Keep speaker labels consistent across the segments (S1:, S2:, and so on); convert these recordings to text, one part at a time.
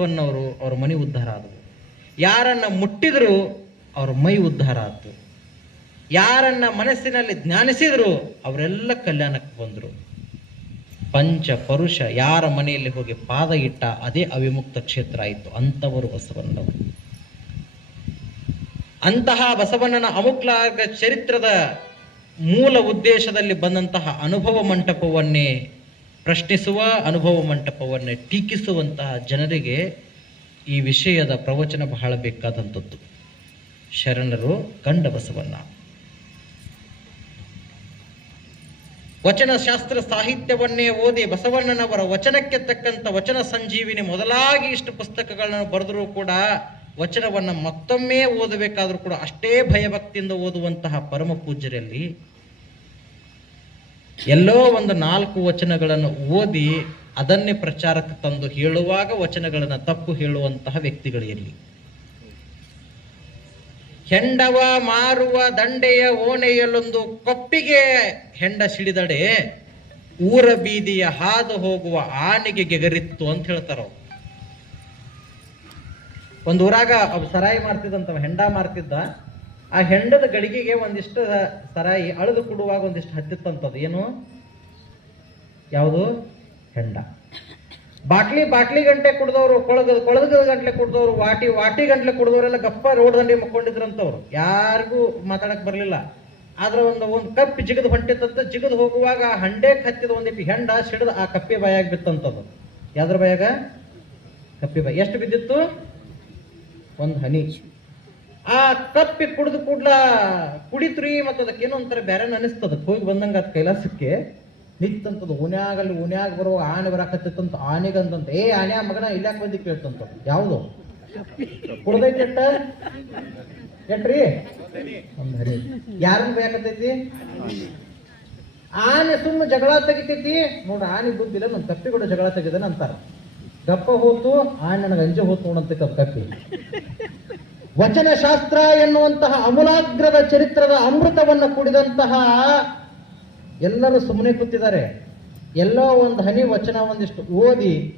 S1: ಬಸವಣ್ಣವರು ಅವ್ರ ಮನೆ ಉದ್ಧಾರ ಆದವು. ಯಾರನ್ನ ಮುಟ್ಟಿದ್ರು ಅವ್ರ ಮೈ ಉದ್ಧಾರ ಆಯ್ತು ಯಾರನ್ನ ಮನಸ್ಸಿನಲ್ಲಿ ಜ್ಞಾನಿಸಿದ್ರು ಅವರೆಲ್ಲ ಕಲ್ಯಾಣಕ್ಕೆ ಬಂದರು. ಪಂಚ ಪರುಷ ಯಾರ ಮನೆಯಲ್ಲಿ ಹೋಗಿ ಪಾದ ಇಟ್ಟ ಅದೇ ಅವಿಮುಕ್ತ ಕ್ಷೇತ್ರ ಆಯಿತು. ಅಂಥವರು ಬಸವಣ್ಣವರು ಅಂತಹ ಬಸವಣ್ಣನ ಅಮುಕ್ಲಾರ್ಗ ಚರಿತ್ರದ ಮೂಲ ಉದ್ದೇಶದಲ್ಲಿ ಬಂದಂತಹ ಅನುಭವ ಮಂಟಪವನ್ನೇ ಪ್ರಶ್ನಿಸುವ ಅನುಭವ ಮಂಟಪವನ್ನು ಟೀಕಿಸುವಂತಹ ಜನರಿಗೆ ಈ ವಿಷಯದ ಪ್ರವಚನ ಬಹಳ ಬೇಕಾದಂಥದ್ದು. ಶರಣರು ಕಂಡ ಬಸವಣ್ಣ ವಚನ ಶಾಸ್ತ್ರ ಸಾಹಿತ್ಯವನ್ನೇ ಓದಿ ಬಸವಣ್ಣನವರ ವಚನಕ್ಕೆ ತಕ್ಕಂಥ ವಚನ ಸಂಜೀವಿನಿ ಮೊದಲಾಗಿ ಇಷ್ಟು ಪುಸ್ತಕಗಳನ್ನು ಬರೆದರೂ ಕೂಡ ವಚನವನ್ನು ಮತ್ತೊಮ್ಮೆ ಓದಬೇಕಾದರೂ ಕೂಡ ಅಷ್ಟೇ ಭಯಭಕ್ತಿಯಿಂದ ಓದುವಂತಹ ಪರಮ ಪೂಜ್ಯರಲ್ಲಿ ಎಲ್ಲೋ ಒಂದು ನಾಲ್ಕು ವಚನಗಳನ್ನು ಓದಿ ಅದನ್ನೇ ಪ್ರಚಾರಕ್ಕೆ ತಂದು ಹೇಳುವಾಗ ವಚನಗಳನ್ನು ತಪ್ಪು ಹೇಳುವಂತಹ ವ್ಯಕ್ತಿಗಳು ಎಲ್ಲಿ ಹೆಂಡವ ಮಾರುವ ದಂಡೆಯ ಓಣೆಯಲ್ಲೊಂದು ಕೊಪ್ಪಿಗೆ ಹೆಂಡ ಸಿಡಿದಡೆ, ಊರ ಬೀದಿಯ ಹಾದು ಹೋಗುವ ಆನೆಗೆ ಗೆಗರಿತ್ತು ಅಂತ ಹೇಳ್ತಾರ. ಒಂದು ಒಂದ್ ಊರಾಗ ಅವ್ ಸರಾಯಿ ಮಾಡ್ತಿದ್ದಂತ ಹೆಂಡ ಮಾರ್ತಿದ್ದ ಆ ಹೆಂಡದ ಗಡಿಗೆಗೆ ಒಂದಿಷ್ಟು ಸರಾಯಿ ಅಳೆದು ಕೊಡುವಾಗ ಒಂದಿಷ್ಟು ಹತ್ತಿತ್ತಂತದ್ದು ಏನು? ಯಾವುದು? ಹೆಂಡ. ಬಾಟ್ಲಿ ಬಾಟ್ಲಿ ಗಂಟೆ ಕುಡಿದವರು ಕೊಳಗ ಕೊಳದ ಗಂಟ್ಲೆ ಕುಡಿದವರು, ವಾಟಿ ವಾಟಿ ಗಂಟ್ಲೆ ಕುಡ್ದವರೆಲ್ಲ ಗಪ್ಪ ರೋಡ್ ದಂಡಿ ಮಕ್ಕೊಂಡಿದ್ರಂತವ್ರು. ಯಾರಿಗೂ ಮಾತಾಡಕ್ ಬರಲಿಲ್ಲ. ಆದ್ರೆ ಒಂದು ಒಂದು ಕಪ್ ಜಿಗದ್ ಹೊಂಟಿತ್ತಂತ, ಜಿಗದ್ ಹೋಗುವಾಗ ಆ ಹಂಡೆಗೆ ಹತ್ತಿದ ಒಂದಿಟ್ಟು ಹೆಂಡ ಸಿಡಿದು ಆ ಕಪ್ಪಿ ಬಾಯಾಗ ಬಿತ್ತಂಥದ್ದು ಯಾವ್ದ್ರ ಬಾಯಾಗ? ಕಪ್ಪಿ ಬಾಯಿ. ಎಷ್ಟು ಬಿದ್ದಿತ್ತು? ಒಂದು ಹನಿ. ಆ ಕಪ್ಪಿ ಕುಡಿದು ಕೂಡ್ಲ ಕುಡಿತ್ರಿ ಮತ್ತು ಅದಕ್ಕೇನೋ ಒಂಥರ ಬೇರೆ ಅನಿಸ್ತದ ಹೋಗಿ ಬಂದಂಗ ಅದು ಕೈಲಾಸಕ್ಕೆ. ನಿಂತಂತದ್ದು ಓನ್ಯಾಗಲ್ಲಿ ಉನ್ಯಾಗ ಬರೋ ಆನೆ ಬರಾಕತ್ತಿತ್ತಂತ, ಆನೆಗಂತಂತ. ಏ, ಆನೆ ಮಗನ ಇಲ್ಲಾಕ್ ಬಂದಿ ಕೇಳ್ತಂತ? ಯಾವುದು? ಕುಡ್ದೈತಿ ಎಟ್ಟ? ಎಟ್ರಿ? ಯಾರನ್ನ ಬೇಕತ್ತೈತಿ ಆನೆ ಸುಮ್ಮ ಜಗಳ ತೆಗಿತೈತಿ. ನೋಡ್ರಿ ಆನೆ ಗೊತ್ತಿಲ್ಲ ನನ್ನ ಕಪ್ಪಿ ಕೂಡ ಜಗಳ ತೆಗಿದನ ಅಂತಾರ ದಪ್ಪ ಹೋತು, ಆನೆ ನನಗೆ ಅಂಜೆ ಹೋತು ನೋಡಂತ ಕಪ್ಪಿ. ವಚನ ಶಾಸ್ತ್ರ ಎನ್ನುವಂತಹ ಅಮೂಲಾಗ್ರದ ಚರಿತ್ರದ ಅಮೃತವನ್ನು ಕುಡಿದಂತಹ ಎಲ್ಲರೂ ಸುಮ್ಮನೆ ಕೂತಿದ್ದಾರೆ. ಎಲ್ಲೋ ಒಂದು ಹನಿ ವಚನ ಒಂದಿಷ್ಟು ಓದಿ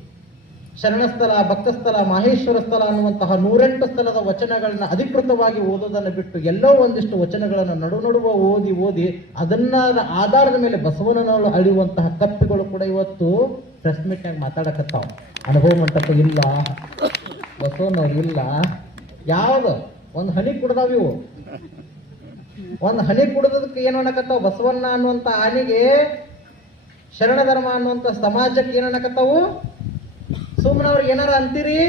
S1: ಶರಣಸ್ಥಲ, ಭಕ್ತಸ್ಥಲ, ಮಾಹೇಶ್ವರ ಸ್ಥಳ ಅನ್ನುವಂತಹ ನೂರೆಂಟು ಸ್ಥಳದ ವಚನಗಳನ್ನ ಅಧಿಕೃತವಾಗಿ ಓದೋದನ್ನು ಬಿಟ್ಟು ಎಲ್ಲೋ ಒಂದಿಷ್ಟು ವಚನಗಳನ್ನು ನಡು ನಡುವ ಓದಿ ಓದಿ ಅದನ್ನ ಆಧಾರದ ಮೇಲೆ ಬಸವನನ್ನು ಅಳಿಯುವಂತಹ ಕಪ್ಪಿಗಳು ಕೂಡ ಇವತ್ತು ಪ್ರೆಸ್ ಮೀಟ್ನಾಗ ಮಾತಾಡಕತ್ತಾವ. ಅನುಭವ ಮಂಟಪ ಇಲ್ಲ ಬಸವನವ್ರು ಇಲ್ಲ. ಯಾವ್ದು ಒಂದು ಹನಿ ಕುಡ್ದಾವ ಇವು. ಒಂದು ಹನಿ ಕುಡ್ದದಕ್ಕೆ ಏನ್ ಅನ್ನಕತ್ತಾವ? ಬಸವಣ್ಣ ಅನ್ನುವಂತ ಆನೆಗೆ ಶರಣ ಧರ್ಮ ಅನ್ನುವಂತ ಸಮಾಜಕ್ಕೆ ಏನ್ ಅನ್ನಕತ್ತಾವು? ಸುಮ್ಮನೆ ಏನಾರ ಅಂತೀರಿ?